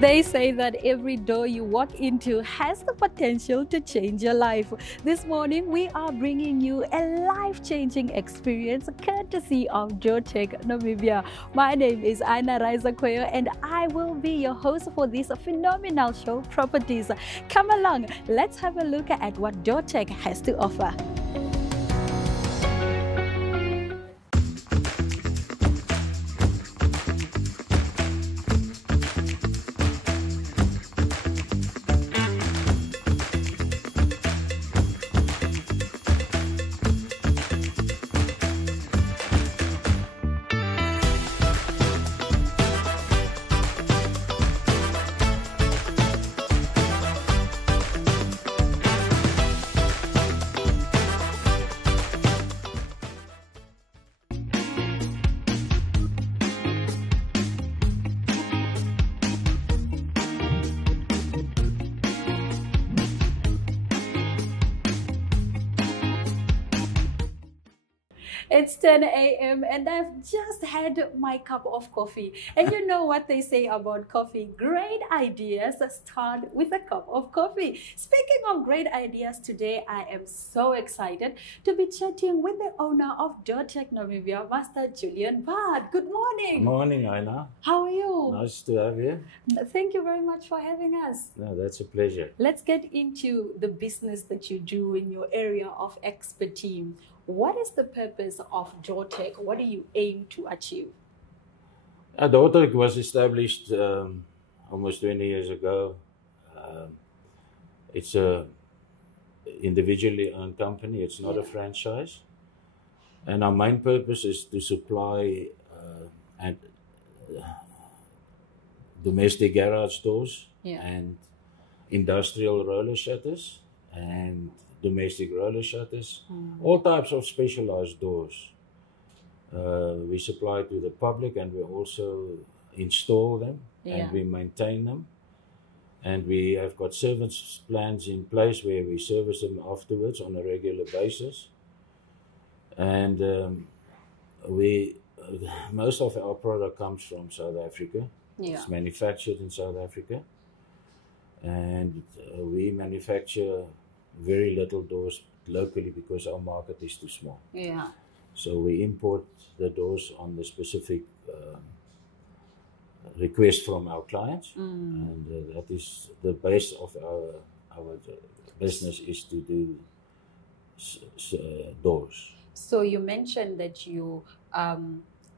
They say that every door you walk into has the potential to change your life. This morning, we are bringing you a life-changing experience courtesy of DoorTec Namibia. My name is Aina Raiza-Koyo, and I will be your host for this phenomenal show, Properties. Come along, let's have a look at what DoorTec has to offer. It's 10 a.m. and I've just had my cup of coffee. And you know what they say about coffee? Great ideas start with a cup of coffee. Speaking of great ideas, today I am so excited to be chatting with the owner of DoorTec Namibia, Master Julian. Good morning. Morning, Aina. How are you? Nice to have you. Thank you very much for having us. No, that's a pleasure. Let's get into the business that you do in your area of expertise. What is the purpose of DoorTec? What do you aim to achieve? DoorTec was established almost 20 years ago. It's a individually owned company. It's not a franchise. And our main purpose is to supply domestic garage doors and industrial roller shutters and domestic roller shutters, all types of specialized doors. We supply to the public, and we also install them and we maintain them. And we have got service plans in place where we service them afterwards on a regular basis. And most of our product comes from South Africa. It's manufactured in South Africa. And we manufacture very little doors locally because our market is too small. So we import the doors on the specific request from our clients, and that is the base of our business, is to do doors. So you mentioned that you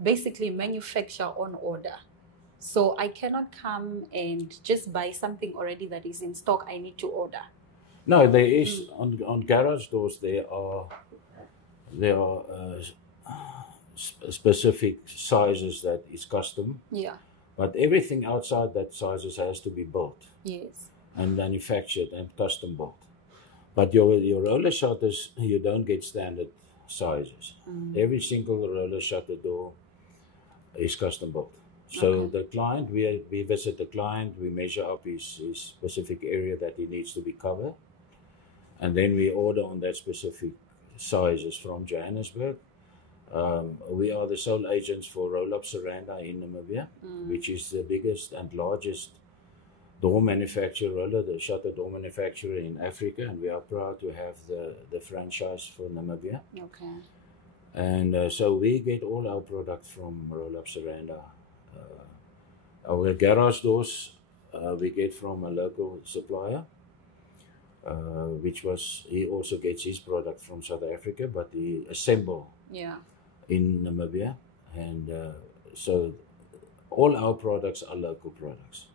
basically manufacture on order. So I cannot come and just buy something already that is in stock. I need to order. No, there is on garage doors. There are specific sizes that is custom. But everything outside that sizes has to be built. And manufactured and custom built. But your roller shutters, you don't get standard sizes. Every single roller shutter door is custom built. So the client, we visit the client, we measure up his specific area that he needs to be covered. And then we order on that specific sizes from Johannesburg. We are the sole agents for Roll-Up Surrender in Namibia, which is the biggest and largest door manufacturer, the shutter door manufacturer in Africa. And we are proud to have the franchise for Namibia. And so we get all our product from Roll-Up Surrender. Our garage doors we get from a local supplier. He also gets his product from South Africa, but he assemble in Namibia. And so all our products are local products.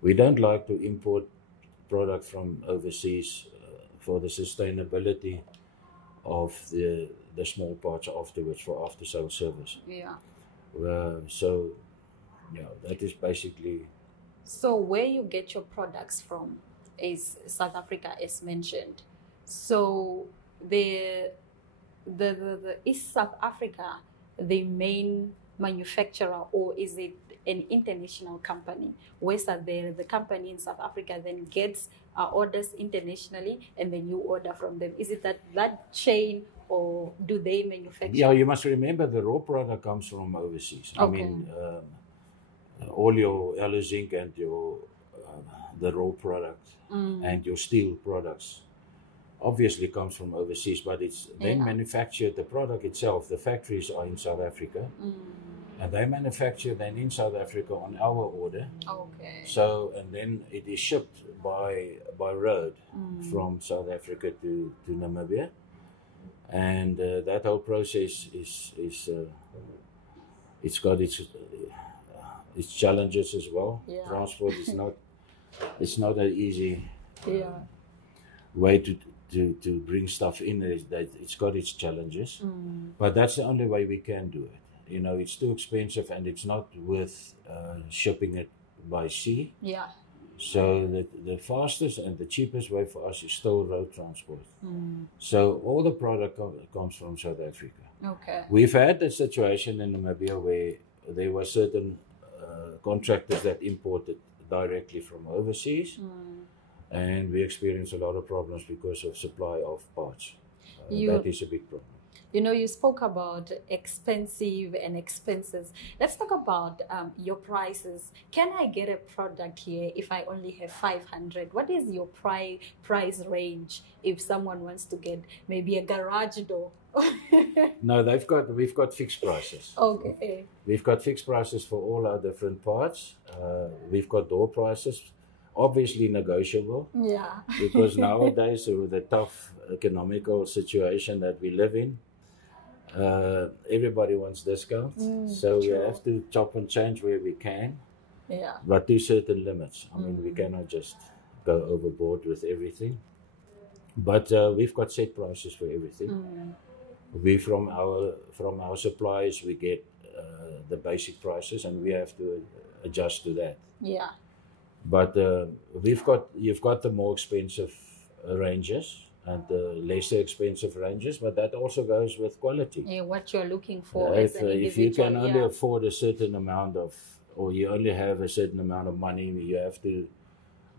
We don't like to import product from overseas for the sustainability of the small parts afterwards for after sale service. So that is basically. So where you get your products from is South Africa, as mentioned. So is South Africa the main manufacturer, or is it an international company? Where the company in South Africa then gets orders internationally, and then you order from them? Is it that chain, or do they manufacture? Yeah, you must remember the raw product comes from overseas. I mean, all your yellow zinc and your the raw product and your steel products obviously comes from overseas, but it's then manufactured. The product itself, the factories are in South Africa, and they manufacture then in South Africa on our order. Okay. So, and then it is shipped by road from South Africa to Namibia, and that whole process is it's got its challenges as well. Yeah. Transport is it's not an easy way to bring stuff in. It's got its challenges, but that's the only way we can do it. You know, it's too expensive and it's not worth shipping it by sea. Yeah. So the fastest and the cheapest way for us is still road transport. So all the product comes from South Africa. Okay. We've had the situation in Namibia where there were certain contractors that imported directly from overseas, and we experienced a lot of problems because of supply of parts. That is a big problem. You know, you spoke about expensive and expenses. Let's talk about your prices. Can I get a product here if I only have 500? What is your price range if someone wants to get maybe a garage door? No, we've got fixed prices. Okay. We've got fixed prices for all our different parts. We've got door prices, obviously negotiable. Yeah. Because nowadays, with the tough economical situation that we live in, everybody wants discounts. So true. We have to chop and change where we can. Yeah. But to certain limits. I mean, we cannot just go overboard with everything. But we've got set prices for everything. We from our suppliers we get the basic prices, and we have to adjust to that. Yeah. But you've got the more expensive ranges and the lesser expensive ranges, but that also goes with quality. Yeah, what you're looking for as an individual. If you can only afford a certain amount of, or you only have a certain amount of money, you have to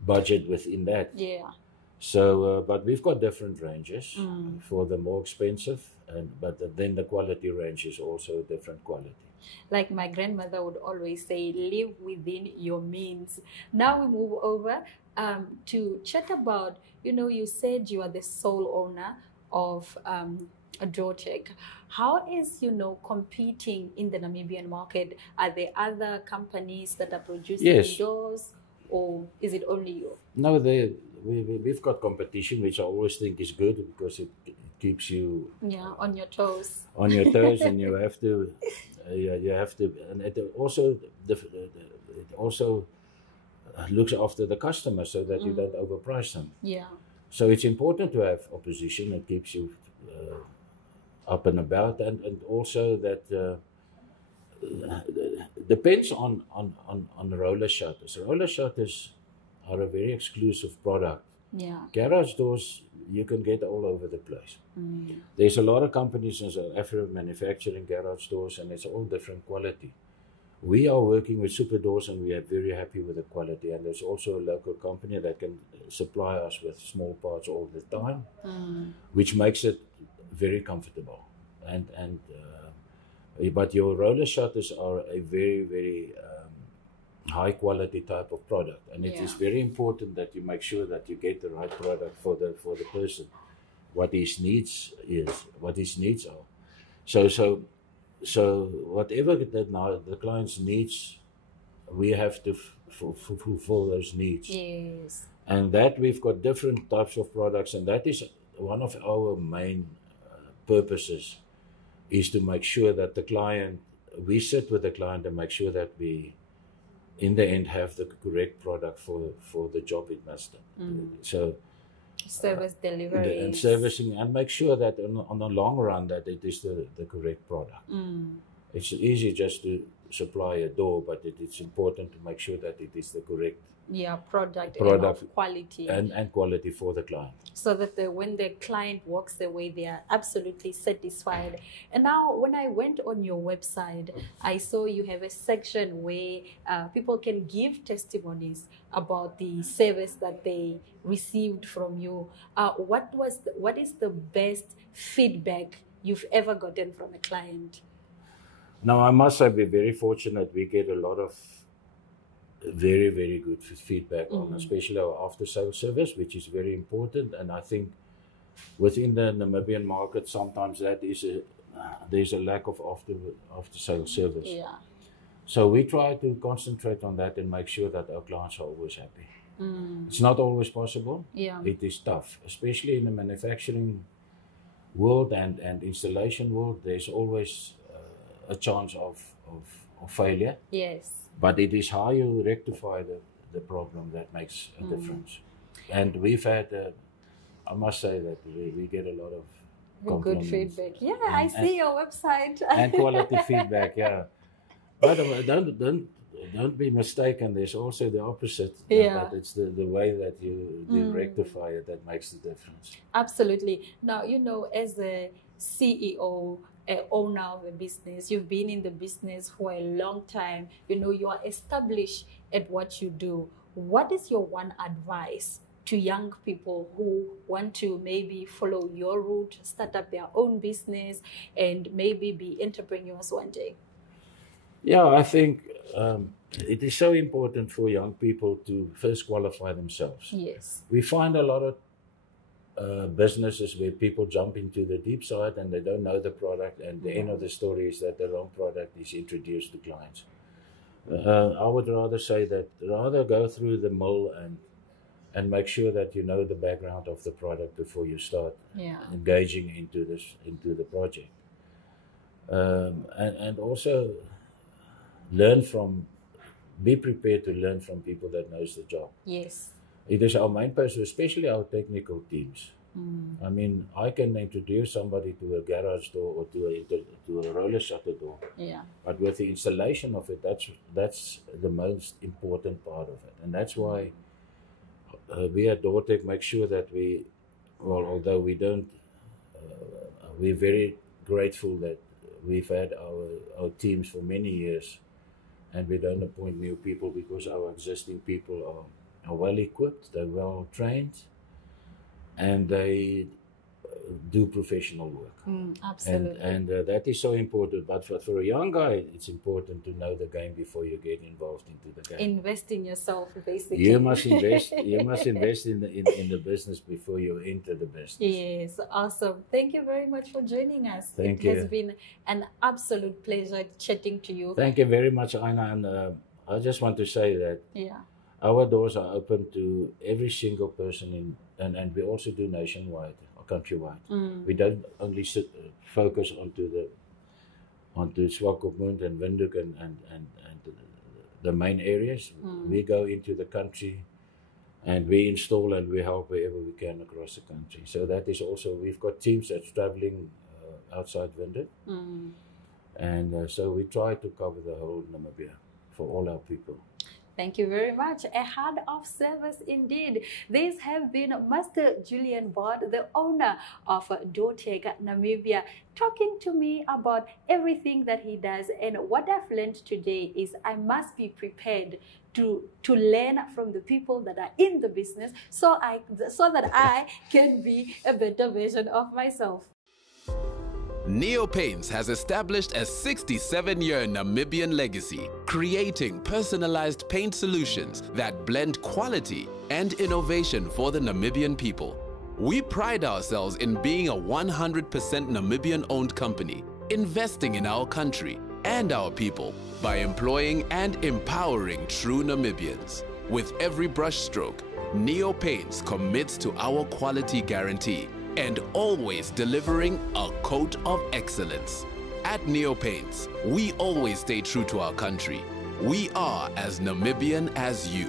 budget within that. Yeah. So, but we've got different ranges for the more expensive, but then the quality range is also different quality. Like my grandmother would always say, live within your means. Now we move over to chat about, you know, you said you are the sole owner of DoorTec. How is, you know, competing in the Namibian market? Are there other companies that are producing doors, or is it only you? No, we've got competition, which I always think is good because it keeps you on your toes. On your toes, and you have to, and it also looks after the customer so that you don't overprice them. Yeah. So it's important to have opposition. It keeps you up and about, and also that depends on roller shutters. Roller shutters are a very exclusive product. Yeah. Garage doors you can get all over the place. There's a lot of companies in South Africa manufacturing garage doors, and it's all different quality. We are working with Super Doors, and we are very happy with the quality. And there's also a local company that can supply us with small parts all the time, which makes it very comfortable. But your roller shutters are a very, very high quality type of product, and it is very important that you make sure that you get the right product for the person, what his needs are. So whatever the client's needs, we have to fulfill those needs. Yes. And that we've got different types of products, and that is one of our main purposes, is to make sure that we sit with the client and make sure that we, in the end, have the correct product for the job it must do. So service delivery and servicing, and make sure that on the long run that it is the correct product. It's easy just to supply a door, but it's important to make sure that it is the correct product and of quality and quality for the client, so that when the client walks away, they are absolutely satisfied. And now, when I went on your website, I saw you have a section where people can give testimonies about the service that they received from you. What is the best feedback you've ever gotten from a client? Now, I must say we're very fortunate. We get a lot of very, very good feedback on, especially our after-sales service, which is very important. And I think within the Namibian market, sometimes there's a lack of after-sales service. Yeah. So we try to concentrate on that and make sure that our clients are always happy. It's not always possible. Yeah. It is tough, especially in the manufacturing world and installation world. There's always a chance of failure. Yes. But it is how you rectify the problem that makes a difference. And we've had, I must say that we get a lot of good feedback. Yeah, I see your website. And quality feedback, yeah. But don't be mistaken. There's also the opposite. Yeah. But it's the way that you rectify it that makes the difference. Absolutely. Now, as a CEO, owner of a business, you've been in the business for a long time. You are established at what you do. What is your one advice to young people who want to maybe follow your route, start up their own business, and maybe be entrepreneurs one day? Yeah, I think it is so important for young people to first qualify themselves. Yes. We find a lot of businesses where people jump into the deep side and they don't know the product, and the end of the story is that the wrong product is introduced to clients. I would rather say that rather go through the mill and make sure that you know the background of the product before you start engaging into the project. And also be prepared to learn from people that knows the job. Yes. It is our main person, especially our technical teams. I mean, I can introduce somebody to a garage door or to a roller shutter door. Yeah. But with the installation of it, that's the most important part of it, and that's why we at DoorTec make sure that although we don't, we're very grateful that we've had our teams for many years, and we don't appoint new people because our existing people are well equipped, they're well trained, and they do professional work. Absolutely. And that is so important. But for a young guy, it's important to know the game before you get involved into the game. Invest in yourself, basically. You must invest. You must invest in the business before you enter the business. Yes, awesome. Thank you very much for joining us. Thank you. It has been an absolute pleasure chatting to you. Thank you very much, Aina. And I just want to say that our doors are open to every single person and we also do nationwide or countrywide. We don't only focus onto Swakopmund and Windhoek and the main areas. We go into the country and we install and we help wherever we can across the country. So that is also, we've got teams that's traveling outside Windhoek. And so we try to cover the whole Namibia for all our people. Thank you very much. A heart of service indeed. These have been Master Julian Bott, the owner of DoorTec Namibia, talking to me about everything that he does. And what I've learned today is I must be prepared to learn from the people that are in the business so that I can be a better version of myself. Neo Paints has established a 67-year Namibian legacy, creating personalized paint solutions that blend quality and innovation for the Namibian people. We pride ourselves in being a 100% Namibian-owned company, investing in our country and our people by employing and empowering true Namibians. With every brushstroke, Neo Paints commits to our quality guarantee and always delivering a coat of excellence. At Neo Paints, we always stay true to our country. We are as Namibian as you.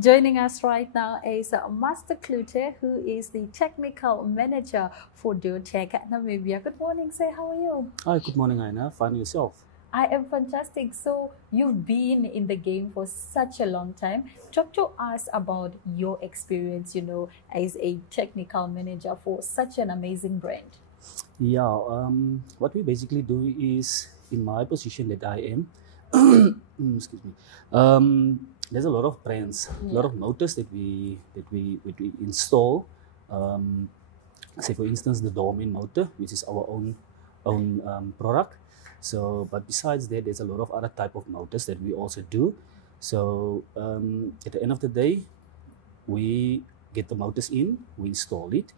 Joining us right now is Master Klute, who is the technical manager for DoorTec Namibia. Good morning, sir. How are you? Hi, good morning, Aina. Fine, yourself? I am fantastic. So you've been in the game for such a long time. Talk to us about your experience, as a technical manager for such an amazing brand. Yeah, what we basically do is in my position that I am, excuse me, there's a lot of brands, a lot of motors that we install. Say for instance, the Doorman motor, which is our own product. So, but besides that, there's a lot of other type of motors that we also do. So at the end of the day, we get the motors in, we install it.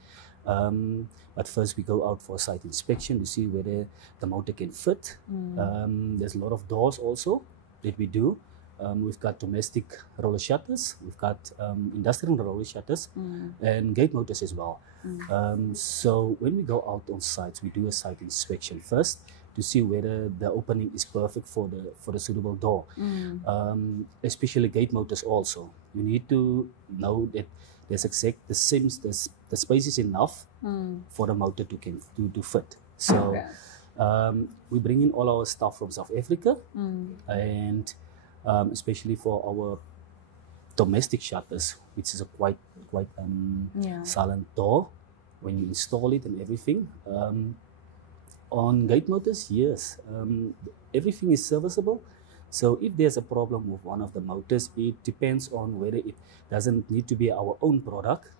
But first we go out for a site inspection to see whether the motor can fit. There's a lot of doors also that we do. We've got domestic roller shutters, we've got industrial roller shutters, and gate motors as well. So when we go out on sites, we do a site inspection first to see whether the opening is perfect for the suitable door. Especially gate motors also. You need to know that the space is enough for the motor to fit. So we bring in all our stuff from South Africa, and especially for our domestic shutters, which is a quite silent door when you install it and everything. On gate motors, yes, everything is serviceable. So if there's a problem with one of the motors, it depends on whether it doesn't need to be our own product.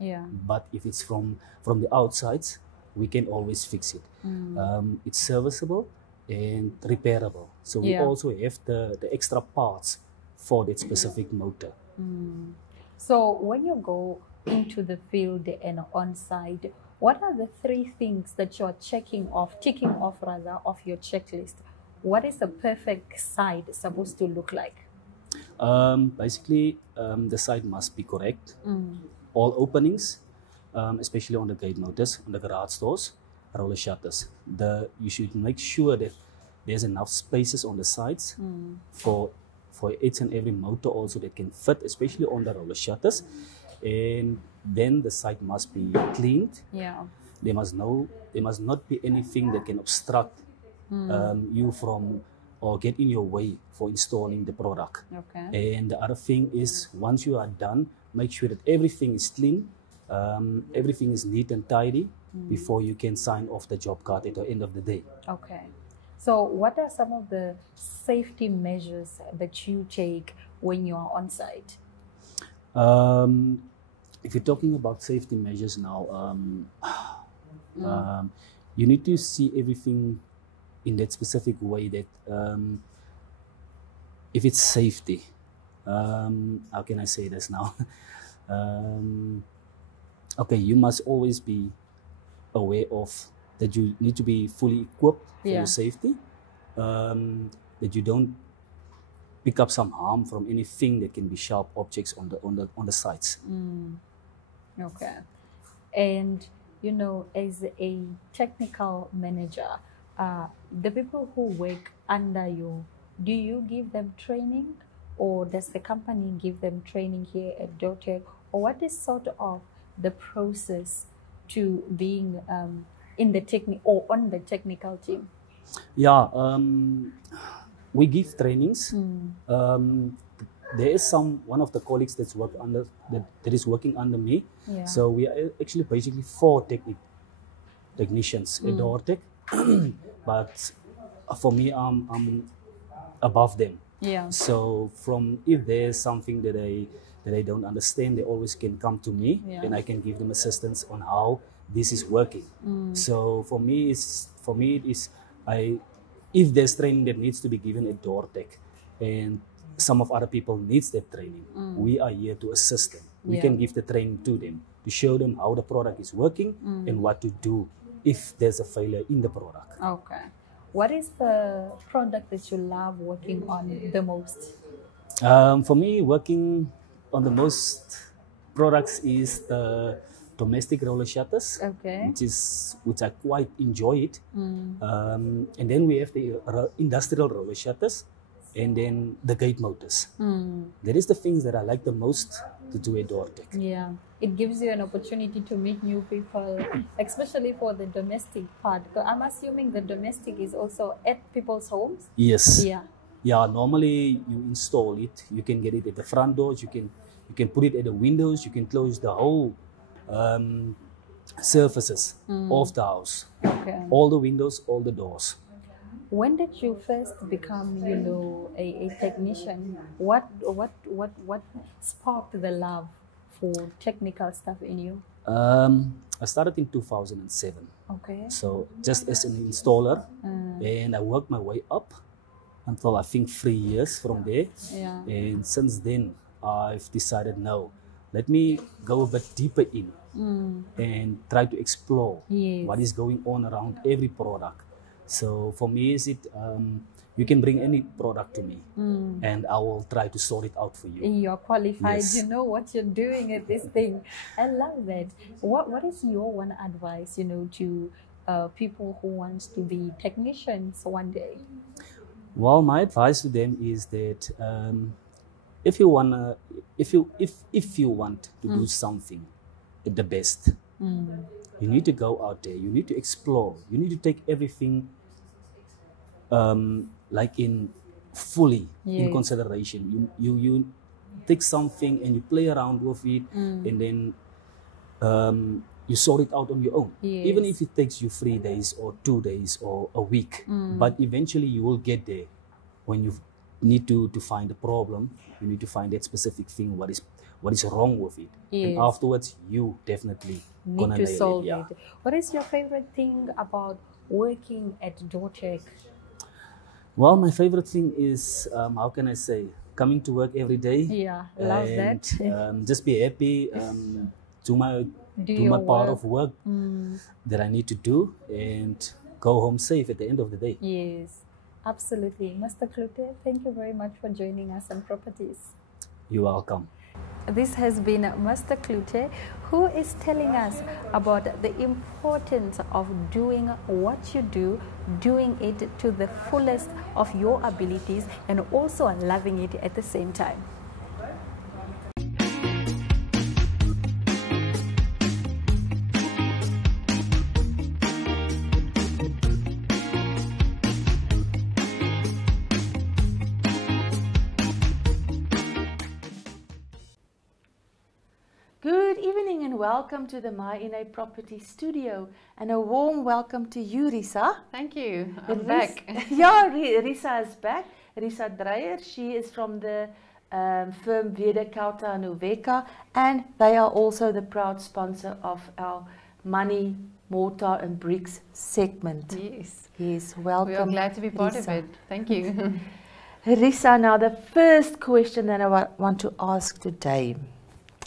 But if it's from the outsides, we can always fix it. It's serviceable and repairable. So we also have the extra parts for that specific motor. So when you go into the field and on site, what are the 3 things that you're ticking off your checklist? What is the perfect site supposed to look like? Basically, the site must be correct. All openings, especially on the gate motors, on the garage doors, roller shutters. You should make sure that there's enough spaces on the sides for each and every motor also that can fit, especially on the roller shutters. And then the site must be cleaned. There must not be anything that can obstruct you from or get in your way for installing the product. And the other thing is, once you are done, make sure that everything is clean, everything is neat and tidy before you can sign off the job card at the end of the day. So what are some of the safety measures that you take when you are on site? If you're talking about safety measures now, you need to see everything in that specific way that if it's safety, how can I say this now? Okay, you must always be aware of that you need to be fully equipped for your safety, that you don't pick up some harm from anything that can be sharp objects on the sites. And you know, as a technical manager, the people who work under you, do you give them training, or does the company give them training here at DoorTec, or what is sort of the process to being in the on the technical team? We give trainings. There is one of the colleagues that is working under me. So we are actually basically 4 technicians at DoorTec. But for me, I'm above them. So if there's something that I don't understand, they always can come to me, and I can give them assistance on how this is working. So for me, if there's training that needs to be given at DoorTec, and some of other people needs that training, we are here to assist them. We can give the training to them to show them how the product is working and what to do if there's a failure in the product. What is the product that you love working on the most? For me, working on the most products is the domestic roller shutters, which I quite enjoy it. And then we have the industrial roller shutters, and then the gate motors. That is the things that I like the most to do at DoorTec. It gives you an opportunity to meet new people, especially for the domestic part. I'm assuming the domestic is also at people's homes? Yes. Normally you install it. You can get it at the front doors. You can put it at the windows. You can close the whole surfaces of the house. All the windows, all the doors. When did you first become, you know, a technician? What sparked the love for technical stuff in you? I started in 2007. Okay. So just as an installer, and I worked my way up until I think 3 years from there. Yeah. And since then, I've decided, no, let me go a bit deeper in and try to explore what is going on around every product. So for me, is it you can bring any product to me and I will try to sort it out for you. You're qualified, Yes. you know what you're doing at this thing. I love that. What is your one advice, you know, to people who want to be technicians one day? Well, my advice to them is that if you want to do something at the best, you need to go out there. You need to explore. You need to take everything like in fully in consideration. You take something and you play around with it, and then you sort it out on your own. Yes. Even if it takes you 3 days or 2 days or a week, but eventually you will get there. When you need to find a problem, you need to find that specific thing, what is wrong with it. Yes. And afterwards, you definitely Need gonna to nail solve it. Yeah. it. What is your favorite thing about working at DoorTec? Well, my favorite thing is, how can I say, coming to work every day. Yeah, love and, that. Just be happy, do my part of work that I need to do, and go home safe at the end of the day. Yes, absolutely. Mr. Klute, thank you very much for joining us on Properties. You're welcome. This has been Mr. Klute, who is telling us about the importance of doing what you do, doing it to the fullest of your abilities, and also loving it at the same time. Good evening and welcome to the My Inne Property Studio, and a warm welcome to you, Risa. Thank you. I'm back. Yeah, Risa is back. Risa Dreyer, she is from the firm Vede Kauta and Uveka, and they are also the proud sponsor of our Money, Mortar and Bricks segment. Yes. Yes, welcome. We are glad to be part Risa. of it. Thank you. Risa, now the first question that I want to ask today,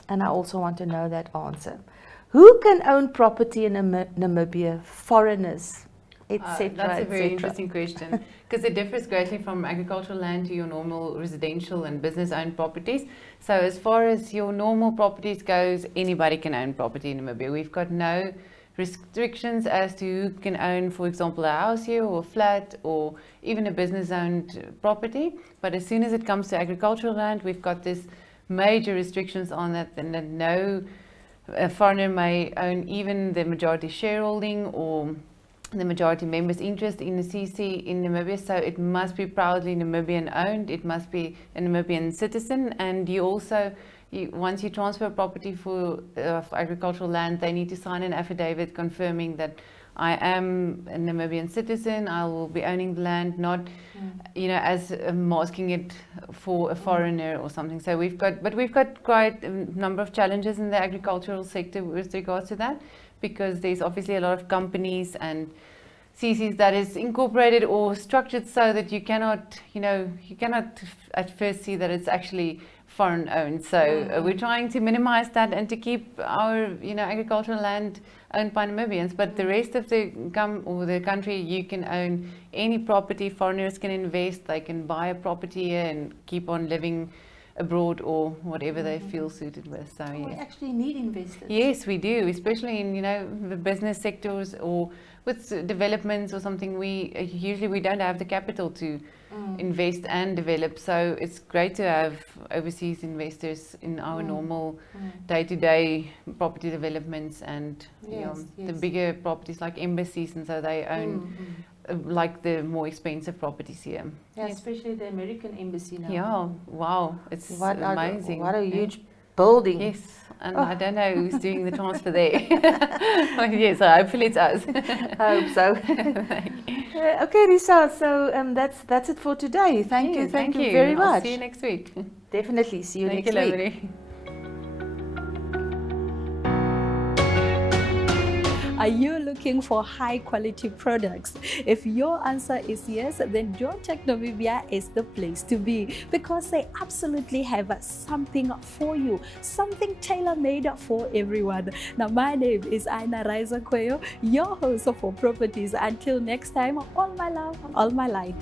and I also want to know that answer. Who can own property in Namibia? Foreigners, etc. That's a very interesting question, because it differs greatly from agricultural land to your normal residential and business owned properties. So as far as your normal properties goes, anybody can own property in Namibia. We've got no restrictions as to who can own, for example, a house here or a flat or even a business owned property. But as soon as it comes to agricultural land, we've got this major restrictions on that, and that no foreigner may own even the majority shareholding or the majority members' interest in the CC in Namibia. So it must be proudly Namibian owned, it must be a Namibian citizen, and you also, once you transfer property for agricultural land, they need to sign an affidavit confirming that I am a Namibian citizen, I will be owning the land, not, you know, as asking it for a foreigner or something. So we've got quite a number of challenges in the agricultural sector with regards to that, because there's obviously a lot of companies and CCs that is incorporated or structured so that you cannot, you know, you cannot at first see that it's actually foreign owned. So we're trying to minimize that and to keep our, you know, agricultural land owned by Namibians, but the rest of the country, you can own any property. Foreigners can invest, they can buy a property here and keep on living abroad or whatever they feel suited with. So We yes. actually need investors. Yes, we do, especially in, you know, the business sectors or with developments or something. We usually don't have the capital to invest and develop, so it's great to have overseas investors in our normal day-to-day property developments and you know, the bigger properties like embassies, and so they own like the more expensive properties here. Yeah, especially the American embassy now. Yeah, wow, it's amazing. What a huge building. Yes. And I don't know who's doing the transfer there. Yes, hopefully it's us. I hope so. Okay, Risa, so that's it for today. Thank you very much. I'll see you next week. Definitely see you next week. Are you looking for high quality products? If your answer is yes, then DoorTec Namibia is the place to be, because they absolutely have something for you, something tailor-made for everyone. Now, my name is Aina Raiza Kweyo, your host for Properties. Until next time, all my love, all my light.